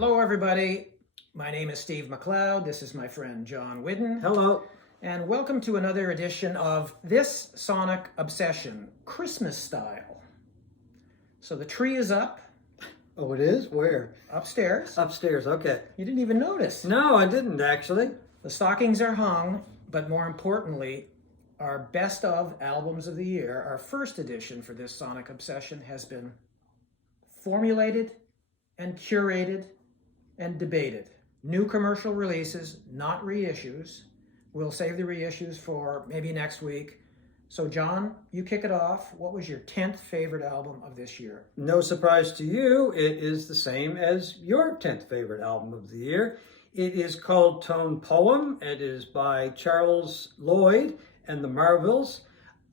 Hello, everybody. My name is Steve McLeod. This is my friend John Whidden. Hello. And welcome to another edition of This Sonic Obsession, Christmas style. So the tree is up. Oh, it is? Where? Upstairs. Upstairs, okay. You didn't even notice. No, I didn't actually. The stockings are hung, but more importantly, our best of albums of the year, our first edition for This Sonic Obsession, has been formulated and curated and debated. New commercial releases, not reissues. We'll save the reissues for maybe next week. So John, you kick it off. What was your 10th favorite album of this year? No surprise to you, it is the same as your 10th favorite album of the year. It is called Tone Poem. It is by Charles Lloyd and the Marvels.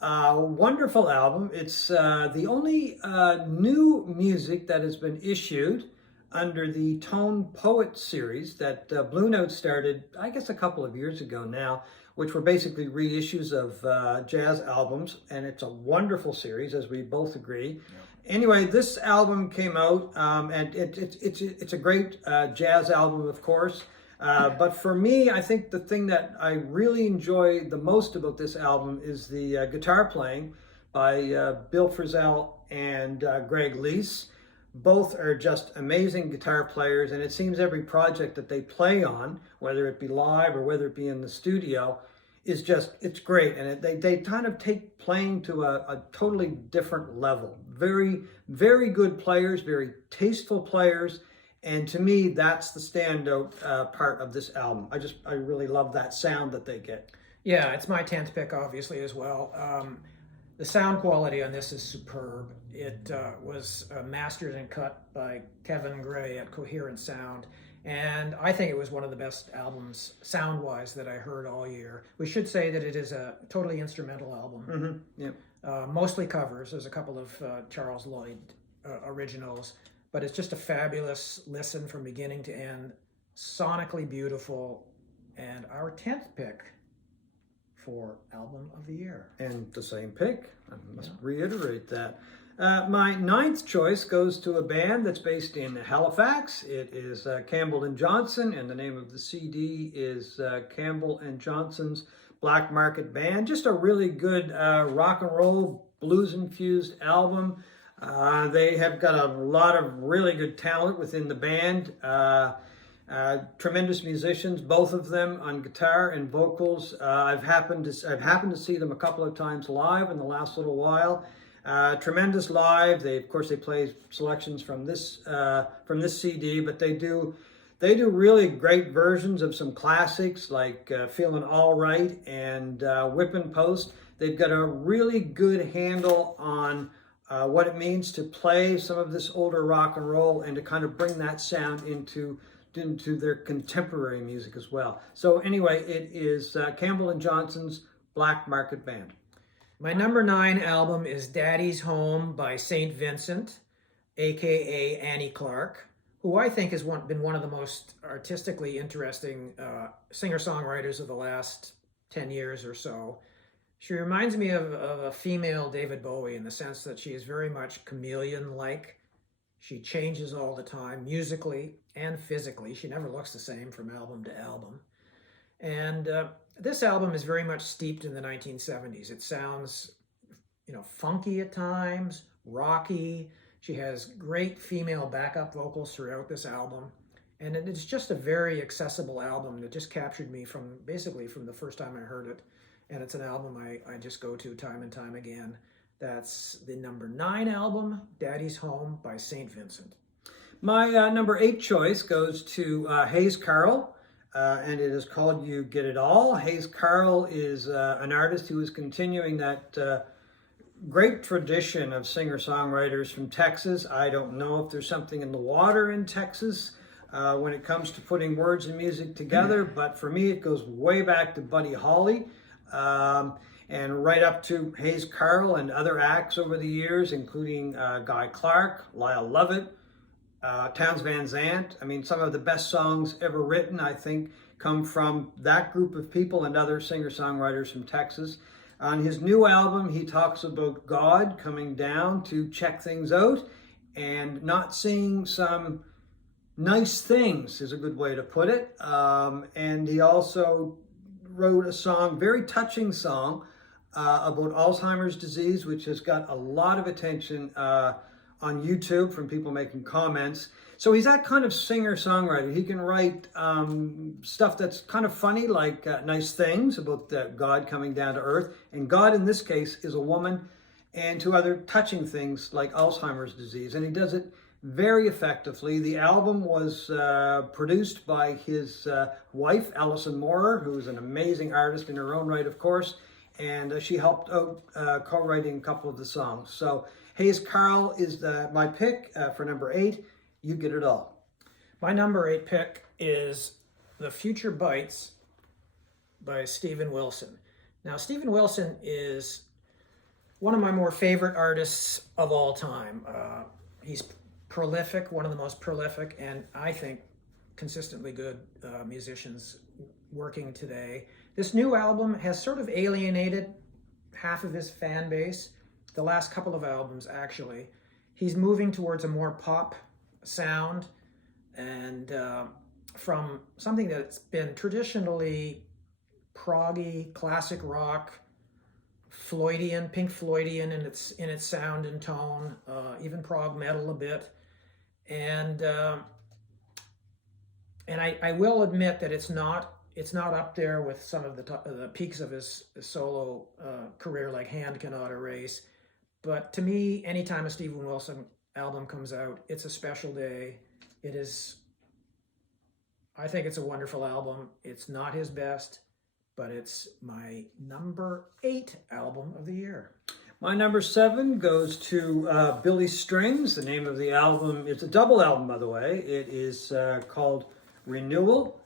Wonderful album. It's the only new music that has been issued under the Tone Poet series that Blue Note started, I guess, a couple of years ago now, which were basically reissues of jazz albums, and it's a wonderful series, as we both agree. Yeah. Anyway, this album came out, and it's a great jazz album, of course. But for me, I think the thing that I really enjoy the most about this album is the guitar playing by Bill Frisell and Greg Leese. Both are just amazing guitar players, and it seems every project that they play on, whether it be live or whether it be in the studio, it's great. And they kind of take playing to a totally different level. Very, very good players, very tasteful players. And to me, that's the standout part of this album. I really love that sound that they get. Yeah, it's my 10th pick, obviously, as well. The sound quality on this is superb. It was mastered and cut by Kevin Gray at Coherent Sound, and I think it was one of the best albums, sound-wise, that I heard all year. We should say that it is a totally instrumental album. Mm-hmm. Yep. Mostly covers. There's a couple of Charles Lloyd originals, but it's just a fabulous listen from beginning to end, sonically beautiful, and our 10th pick for album of the year. And the same pick. I must reiterate that. My 9th choice goes to a band that's based in Halifax. It is Campbell and Johnson, and the name of the CD is Campbell and Johnson's Black Market Band. Just a really good rock and roll, blues-infused album. They have got a lot of really good talent within the band. Tremendous musicians, both of them on guitar and vocals. I've happened to see them a couple of times live in the last little while. Tremendous live. They play selections from this CD, but they do really great versions of some classics like "Feeling All Right" and "Whippin' Post." They've got a really good handle on what it means to play some of this older rock and roll and to kind of bring that sound into their contemporary music as well. So anyway, it is Campbell and Johnson's Black Market Band. My number 9 album is Daddy's Home by St. Vincent, aka Annie Clark, who I think has been one of the most artistically interesting singer-songwriters of the last 10 years or so. She reminds me of a female David Bowie in the sense that she is very much chameleon-like. She changes all the time, musically and physically. She never looks the same from album to album. And this album is very much steeped in the 1970s. It sounds, funky at times, rocky. She has great female backup vocals throughout this album. And it's just a very accessible album that just captured me from the first time I heard it. And it's an album I just go to time and time again. That's the number 9 album, Daddy's Home by St. Vincent. My number 8 choice goes to Hayes Carll, and it is called You Get It All. Hayes Carll is an artist who is continuing that great tradition of singer-songwriters from Texas. I don't know if there's something in the water in Texas when it comes to putting words and music together, but for me it goes way back to Buddy Holly. And right up to Hayes Carll and other acts over the years, including Guy Clark, Lyle Lovett, Townes Van Zandt. I mean, some of the best songs ever written, I think, come from that group of people and other singer-songwriters from Texas. On his new album, he talks about God coming down to check things out and not seeing some Nice Things is a good way to put it. And he also wrote a song, very touching song, about Alzheimer's disease, which has got a lot of attention on YouTube from people making comments. So he's that kind of singer-songwriter. He can write stuff that's kind of funny, like Nice Things about God coming down to earth. And God, in this case, is a woman, and to other touching things like Alzheimer's disease. And he does it very effectively. The album was produced by his wife, Alison Moorer, who's an amazing artist in her own right, of course. And she helped out co-writing a couple of the songs. So Hayes Carll is my pick for number 8. You Get It All. My number 8 pick is The Future Bites by Steven Wilson. Now, Steven Wilson is one of my more favorite artists of all time. He's prolific, one of the most prolific, and I think consistently good musicians working today. This new album has sort of alienated half of his fan base. The last couple of albums, actually. He's moving towards a more pop sound, and from something that's been traditionally proggy, classic rock, Floydian, Pink Floydian in its sound and tone, even prog metal a bit, and I will admit that it's not up there with some of the peaks of his solo career, like Hand Cannot Erase. But to me, anytime a Steven Wilson album comes out, it's a special day. I think it's a wonderful album. It's not his best, but it's my number 8 album of the year. My number 7 goes to Billy Strings. The name of the album, it's a double album, by the way. It is called Renewal.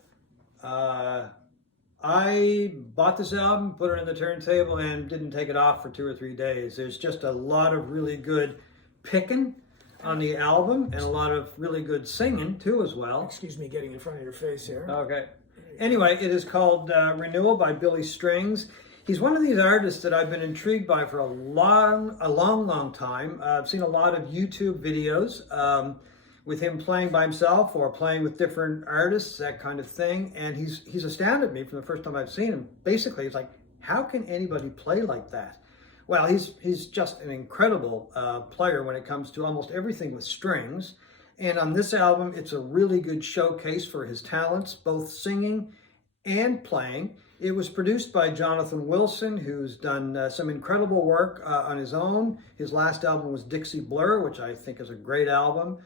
I bought this album, put it on the turntable, and didn't take it off for 2 or 3 days. There's just a lot of really good picking on the album, and a lot of really good singing too as well. Excuse me getting in front of your face here. Okay. Anyway, it is called Renewal by Billy Strings. He's one of these artists that I've been intrigued by for a long time. I've seen a lot of YouTube videos with him playing by himself or playing with different artists, that kind of thing. And he's astounded me from the first time I've seen him. Basically, it's like, how can anybody play like that? Well, he's just an incredible player when it comes to almost everything with strings. And on this album, it's a really good showcase for his talents, both singing and playing. It was produced by Jonathan Wilson, who's done some incredible work on his own. His last album was Dixie Blur, which I think is a great album.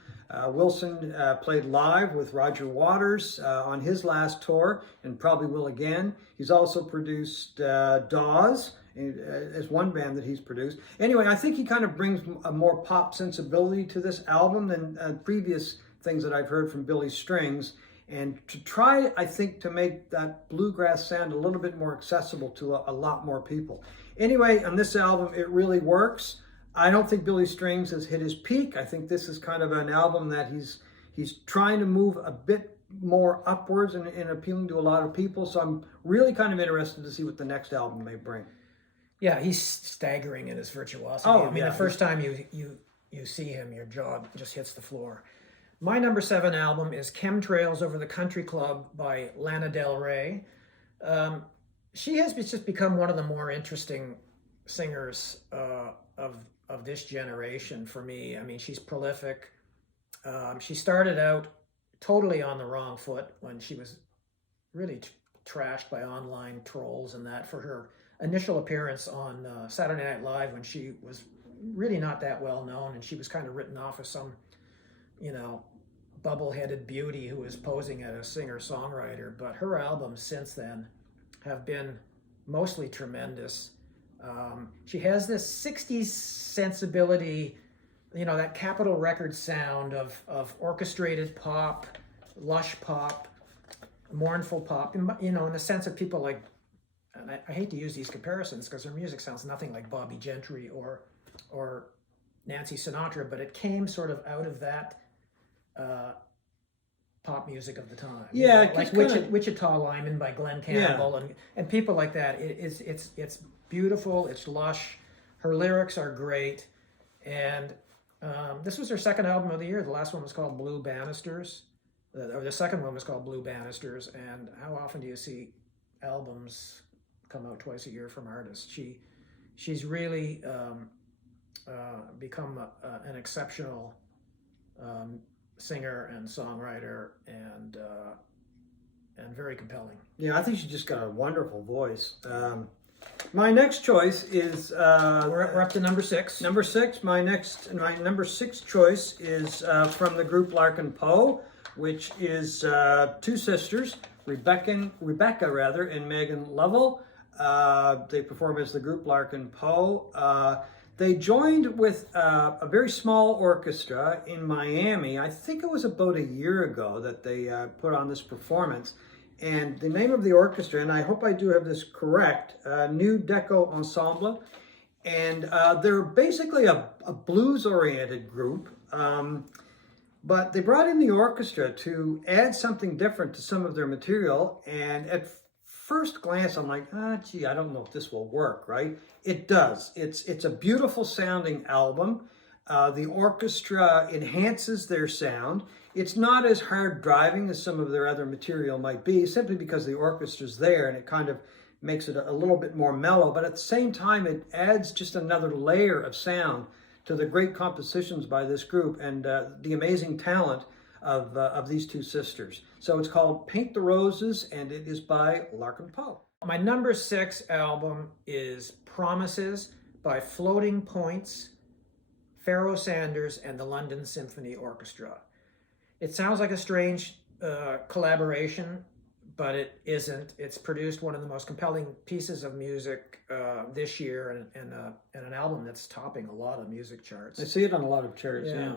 Wilson played live with Roger Waters on his last tour, and probably will again. He's also produced Dawes, as one band that he's produced. Anyway, I think he kind of brings a more pop sensibility to this album than previous things that I've heard from Billy Strings, and to try, I think, to make that bluegrass sound a little bit more accessible to a lot more people. Anyway, on this album, it really works. I don't think Billy Strings has hit his peak. I think this is kind of an album that he's trying to move a bit more upwards and appealing to a lot of people. So I'm really kind of interested to see what the next album may bring. Yeah, he's staggering in his virtuosity. Oh, I mean, yeah. the first time you see him, your jaw just hits the floor. My number 7 album is Chemtrails Over the Country Club by Lana Del Rey. She has just become one of the more interesting singers of this generation for me. I mean, she's prolific. She started out totally on the wrong foot when she was really trashed by online trolls and that for her initial appearance on Saturday Night Live, when she was really not that well known, and she was kind of written off as some, bubble-headed beauty who was posing as a singer-songwriter. But her albums since then have been mostly tremendous. She has this 60s sensibility, that Capitol Records sound of orchestrated pop, lush pop, mournful pop, in the sense of people like, and I hate to use these comparisons because her music sounds nothing like Bobby Gentry or Nancy Sinatra, but it came sort of out of that pop music of the time. Yeah, like Wichita Lineman by Glenn Campbell, and people like that. It's beautiful. It's lush. Her lyrics are great, and this was her second album of the year. The last one was called Blue Banisters, or the second one was called Blue Banisters. And how often do you see albums come out twice a year from artists? She's really become an exceptional singer and songwriter, and very compelling. Yeah, I think she just got a wonderful voice. My next choice is We're up to number 6. number 6. My number 6 choice is from the group Larkin Poe, which is two sisters, Rebecca rather, and Megan Lovell. They perform as the group Larkin Poe. They joined with a very small orchestra in Miami. I think it was about a year ago that they put on this performance. And the name of the orchestra, and I hope I do have this correct, New Deco Ensemble. And they're basically a blues-oriented group. But they brought in the orchestra to add something different to some of their material. And at first glance, I'm like, gee, I don't know if this will work, right? It does. It's a beautiful sounding album. The orchestra enhances their sound. It's not as hard driving as some of their other material might be, simply because the orchestra's there and it kind of makes it a little bit more mellow. But at the same time, it adds just another layer of sound to the great compositions by this group and the amazing talent of these two sisters. So it's called Paint the Roses, and it is by Larkin Poe. My number 6 album is Promises by Floating Points, Pharoah Sanders, and the London Symphony Orchestra. It sounds like a strange collaboration, but it isn't. It's produced one of the most compelling pieces of music this year, and an album that's topping a lot of music charts. I see it on a lot of charts, yeah.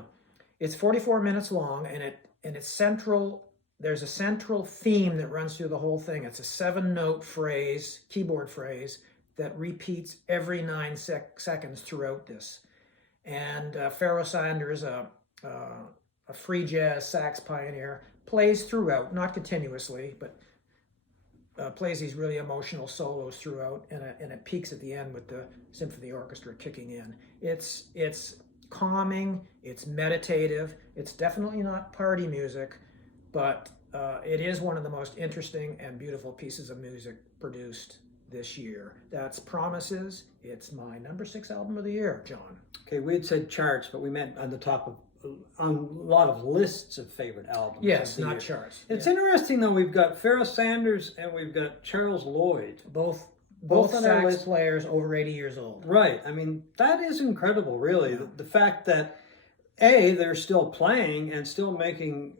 It's 44 minutes long, and it's central. There's a central theme that runs through the whole thing. It's a 7-note phrase, keyboard phrase, that repeats every 9 seconds throughout this. And Pharoah Sanders, a free jazz sax pioneer, plays throughout, not continuously, but plays these really emotional solos throughout, and it peaks at the end with the symphony orchestra kicking in. It's calming, it's meditative, it's definitely not party music, but it is one of the most interesting and beautiful pieces of music produced this year. That's Promises. It's my number 6 album of the year, John. Okay, we had said charts, but we meant on the top of on a lot of lists of favorite albums. Yes, not charts. It's interesting though. We've got Pharoah Sanders and we've got Charles Lloyd. Both on our sax list. players over 80 years old. Right. I mean, that is incredible, really. The fact that they're still playing and still making,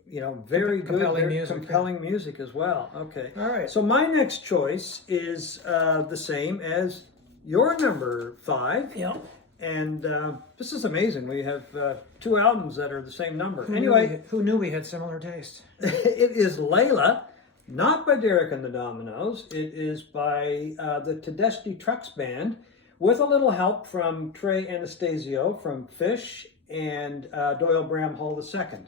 very Compelling good, compelling music as well. Okay. All right. So my next choice is the same as your number 5. Yeah. And this is amazing. We have 2 albums that are the same number. Who knew we had similar taste? It is Layla, not by Derek and the Dominoes. It is by the Tedeschi Trucks Band, with a little help from Trey Anastasio from Fish and Doyle Bramhall II.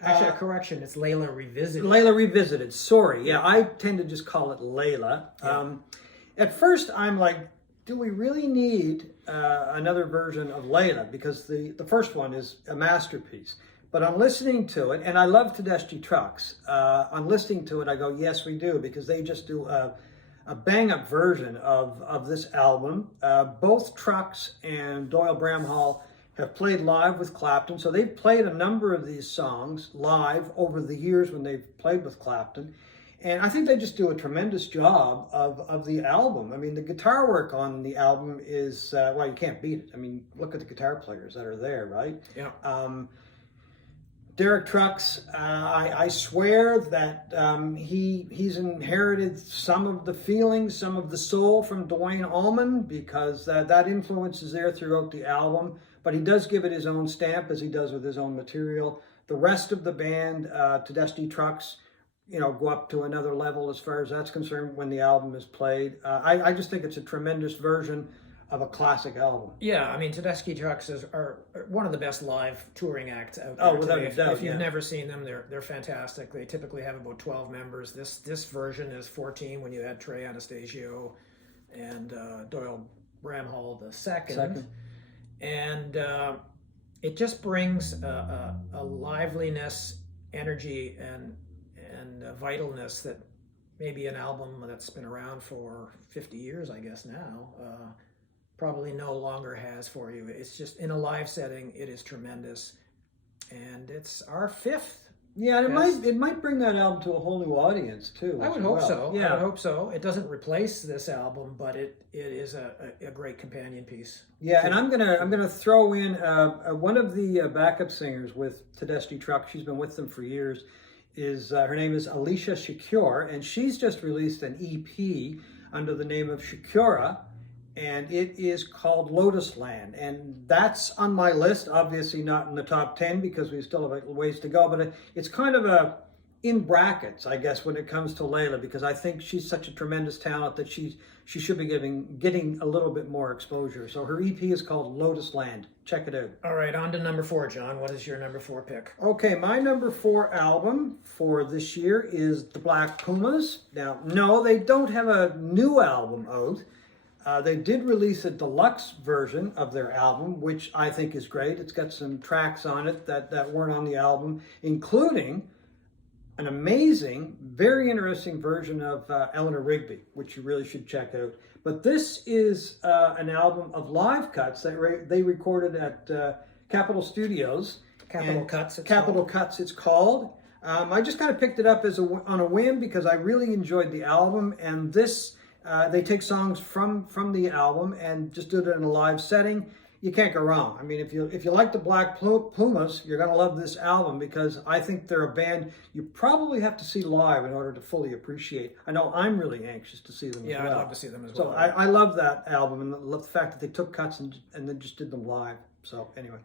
Actually, a correction. It's Layla Revisited. Layla Revisited. Sorry. Yeah, I tend to just call it Layla. Yeah. At first, I'm like, do we really need another version of Layla? Because the first one is a masterpiece. But on listening to it, and I love Tedeschi Trucks, on listening to it, I go, yes, we do, because they just do a bang-up version of this album. Both Trucks and Doyle Bramhall have played live with Clapton, so they've played a number of these songs live over the years when they've played with Clapton. And I think they just do a tremendous job of the album. I mean, the guitar work on the album is, you can't beat it. I mean, look at the guitar players that are there, right? Yeah. Derek Trucks, I swear that he's inherited some of the feelings, some of the soul from Duane Allman, because that influence is there throughout the album. But he does give it his own stamp, as he does with his own material. The rest of the band, Tedeschi Trucks, go up to another level as far as that's concerned when the album is played. I just think it's a tremendous version of a classic album. Yeah, I mean, Tedeschi Trucks are one of the best live touring acts out there. Oh, without today. a doubt. If you've never seen them, they're fantastic. They typically have about 12 members. This version is 14 when you add Trey Anastasio and Doyle Bramhall II. And it just brings a liveliness energy and vitalness that maybe an album that's been around for 50 years, I guess now, probably no longer has for you. It's just in a live setting, it is tremendous, and it's our fifth. Yeah, and Best. it might bring that album to a whole new audience too. I As would hope well. so. Yeah. I would hope so. It doesn't replace this album, but it is a great companion piece. Yeah, and I'm gonna throw in one of the backup singers with Tedeschi Truck. She's been with them for years. Is her name is Alicia Shakur, and she's just released an EP under the name of Shakura, and it is called Lotus Land, and that's on my list. Obviously not in the top 10 because we still have a ways to go, but it's kind of a in brackets, I guess, when it comes to Layla, because I think she's such a tremendous talent that she should be getting a little bit more exposure. So her EP is called Lotus Land. Check it out. All right, on to number 4, John. What is your number 4 pick? Okay, my number 4 album for this year is the Black Pumas. Now, no, they don't have a new album out. They did release a deluxe version of their album, which I think is great. It's got some tracks on it that weren't on the album, including an amazing, very interesting version of Eleanor Rigby, which you really should check out. But this is an album of live cuts that they recorded at Capitol Studios. Capitol Cuts. Capitol Cuts, it's called. I just kind of picked it up on a whim because I really enjoyed the album, and this they take songs from the album and just did it in a live setting. You can't go wrong. I mean, if you like the Black Pumas, you're going to love this album because I think they're a band you probably have to see live in order to fully appreciate. I know I'm really anxious to see them as well. Yeah, I'd love to see them as well. So I love that album and the fact that they took cuts and then just did them live. So anyway.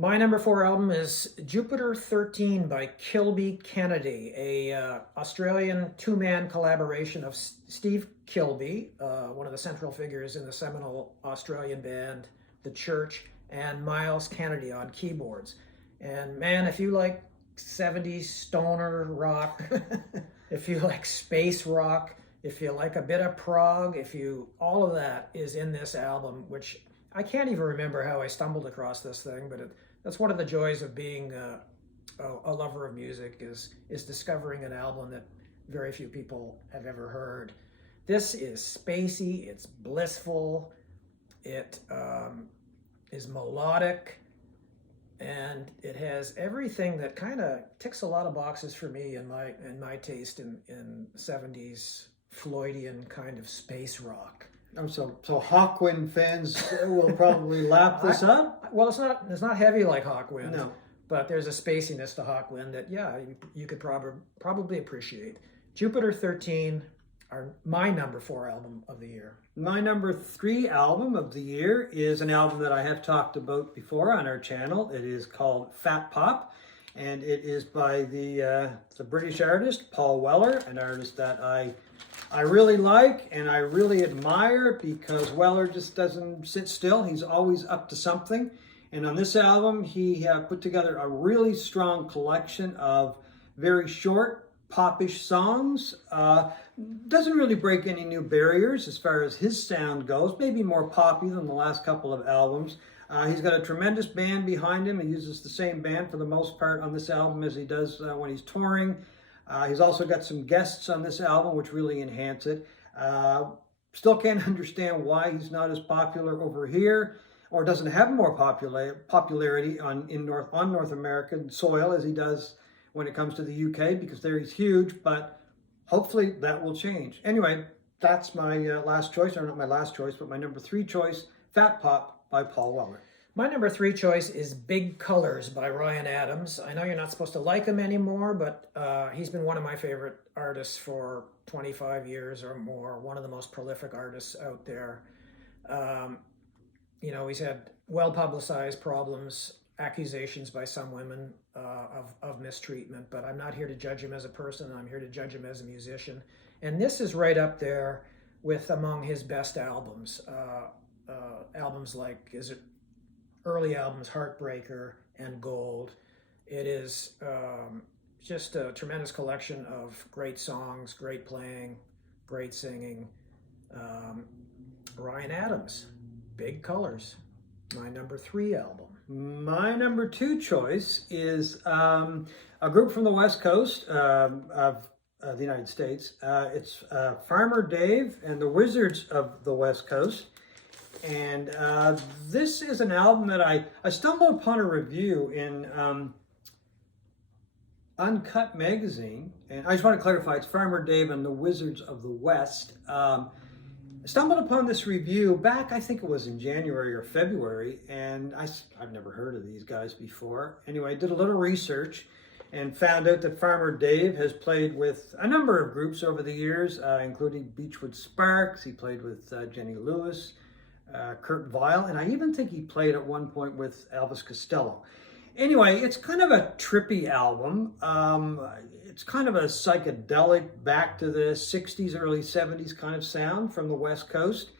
My number 4 album is Jupiter 13 by Kilby Kennedy, a Australian two-man collaboration of Steve Kilby, one of the central figures in the seminal Australian band The Church, and Miles Kennedy on keyboards. And man, if you like 70s stoner rock, if you like space rock, if you like a bit of prog, all of that is in this album, which I can't even remember how I stumbled across this thing, but that's one of the joys of being a lover of music is discovering an album that very few people have ever heard. This is spacey, it's blissful, it is melodic, and it has everything that kind of ticks a lot of boxes for me in my taste in 70s Floydian kind of space rock. So Hawkwind fans will probably lap this up. Well, it's not heavy like Hawkwind. No. But there's a spaciness to Hawkwind that you could probably appreciate. Jupiter 13, my number 4 album of the year. My number 3 album of the year is an album that I have talked about before on our channel. It is called Fat Pop, and it is by the British artist Paul Weller, an artist that I really like and I really admire because Weller just doesn't sit still. He's always up to something. And on this album, he put together a really strong collection of very short, popish songs. Doesn't really break any new barriers as far as his sound goes. Maybe more poppy than the last couple of albums. He's got a tremendous band behind him. He uses the same band for the most part on this album as he does when he's touring. He's also got some guests on this album, which really enhance it. Still can't understand why he's not as popular over here, or doesn't have more popularity on North American soil as he does when it comes to the UK, because there he's huge. But hopefully that will change. Anyway, that's my last choice, or not my last choice, but my number 3 choice, Fat Pop by Paul Weller. My number 3 choice is Big Colors by Ryan Adams. I know you're not supposed to like him anymore, but he's been one of my favorite artists for 25 years or more, one of the most prolific artists out there. He's had well-publicized problems, accusations by some women of mistreatment, but I'm not here to judge him as a person. I'm here to judge him as a musician. And this is right up there with among his best albums. Albums like, early albums, Heartbreaker and Gold. It is just a tremendous collection of great songs, great playing, great singing. Ryan Adams, Big Colors. My number 3 album. My number 2 choice is a group from the West Coast of the United States. It's Farmer Dave and the Wizards of the West Coast. And this is an album that I stumbled upon a review in Uncut Magazine. And I just want to clarify, it's Farmer Dave and the Wizards of the West. Stumbled upon this review back, I think it was in January or February, and I've never heard of these guys before. Anyway, I did a little research and found out that Farmer Dave has played with a number of groups over the years, including Beachwood Sparks. He played with Jenny Lewis, Kurt Weill, and I even think he played at one point with Elvis Costello. Anyway, it's kind of a trippy album. It's kind of a psychedelic, back to the 60s, early 70s kind of sound from the West Coast.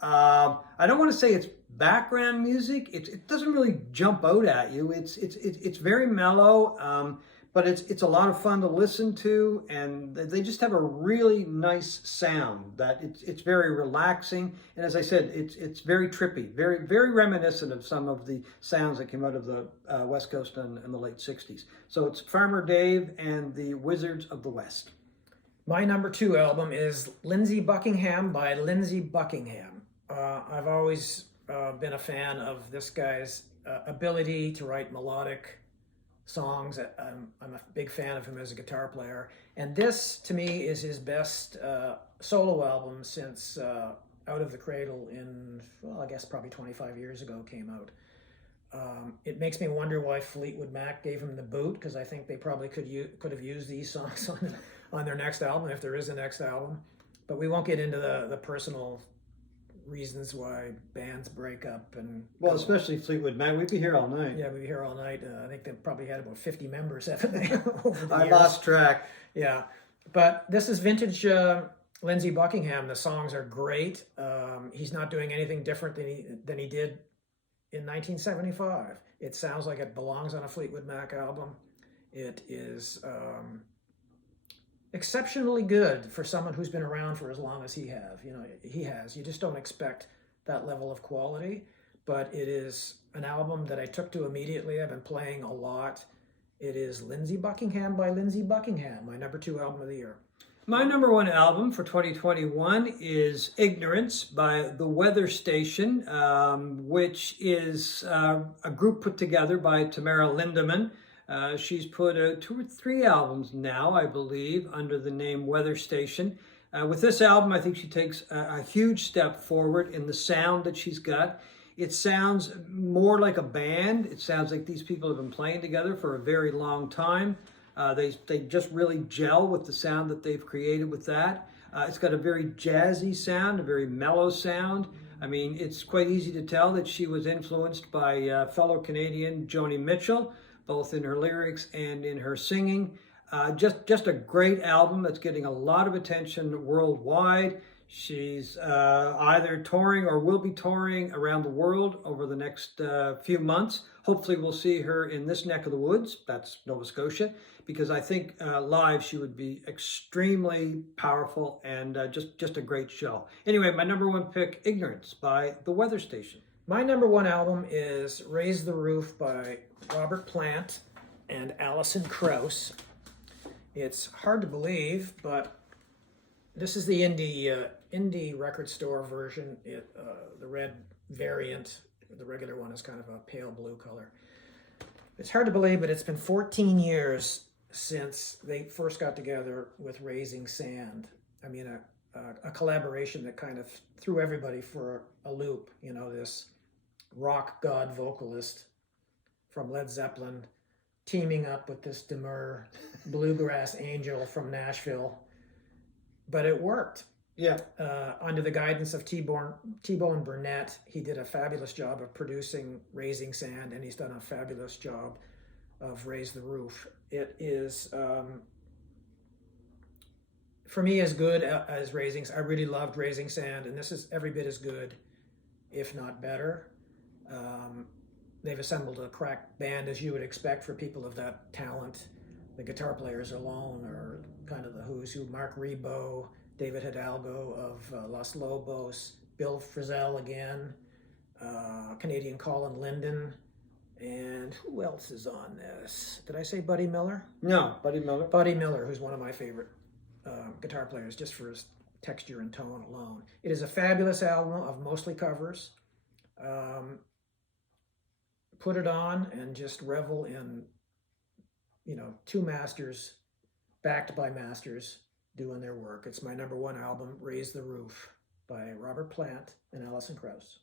I don't want to say it's background music. It doesn't really jump out at you. It's very mellow, but it's a lot of fun to listen to, and they just have a really nice sound that it's very relaxing. And as I said, it's very trippy, very reminiscent of some of the sounds that came out of the West Coast in the late 60s. So it's Farmer Dave and the Wizards of the West. My number 2 album is Lindsey Buckingham by Lindsey Buckingham. I've always been a fan of this guy's ability to write melodic songs. I'm a big fan of him as a guitar player. And this, to me, is his best solo album since Out of the Cradle in, well, I guess probably 25 years ago came out. It makes me wonder why Fleetwood Mac gave him the boot, because I think they probably could have used these songs on their next album, if there is a next album. But we won't get into the personal reasons why bands break up. And well, especially Fleetwood Mac. We'd be here all night. Yeah, we'd be here all night. I think they probably had about 50 members, haven't they? Over the I years. lost track. Yeah, but this is vintage Lindsey Buckingham. The songs are great. He's not doing anything different than he did in 1975. It sounds like it belongs on a Fleetwood Mac album. It is exceptionally good for someone who's been around for as long as he has. You just don't expect that level of quality, but it is an album that I took to immediately. I've been playing a lot. It is Lindsey Buckingham by Lindsey Buckingham, my number 2 album of the year. My number 1 album for 2021 is Ignorance by The Weather Station, which is a group put together by Tamara Lindemann. She's put out 2 or 3 albums now, I believe, under the name Weather Station. With this album, I think she takes a huge step forward in the sound that she's got. It sounds more like a band. It sounds like these people have been playing together for a very long time. They just really gel with the sound that they've created with that. It's got a very jazzy sound, a very mellow sound. I mean, it's quite easy to tell that she was influenced by fellow Canadian Joni Mitchell, both in her lyrics and in her singing. Just a great album that's getting a lot of attention worldwide. She's either touring or will be touring around the world over the next few months. Hopefully we'll see her in this neck of the woods, that's Nova Scotia, because I think live she would be extremely powerful and just a great show. Anyway, my number 1 pick, Ignorance by The Weather Station. My number 1 album is Raise the Roof by Robert Plant and Alison Krauss. It's hard to believe, but this is the indie record store version. The red variant, the regular one is kind of a pale blue color. It's hard to believe, but it's been 14 years since they first got together with Raising Sand. I mean, a collaboration that kind of threw everybody for a loop. You know, this rock god vocalist from Led Zeppelin teaming up with this demure bluegrass angel from Nashville. But it worked. Yeah. Under the guidance of T-Bone Burnett, he did a fabulous job of producing Raising Sand, and he's done a fabulous job of Raise the Roof. It is, for me, as good as Raising. I really loved Raising Sand, and this is every bit as good, if not better. They've assembled a crack band, as you would expect for people of that talent. The guitar players alone are kind of the who's who. Mark Ribot, David Hidalgo of Los Lobos, Bill Frisell again, Canadian Colin Linden. And who else is on this? Did I say Buddy Miller? No, Buddy Miller. Buddy Miller, who's one of my favorite guitar players just for his texture and tone alone. It is a fabulous album of mostly covers. Put it on and just revel in, two masters backed by masters doing their work. It's my #1 album, Raise the Roof, by Robert Plant and Alison Krauss.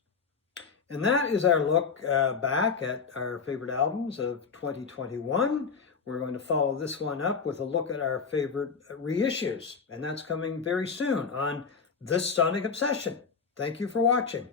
And that is our look back at our favorite albums of 2021. We're going to follow this one up with a look at our favorite reissues, and that's coming very soon on This Sonic Obsession. Thank you for watching.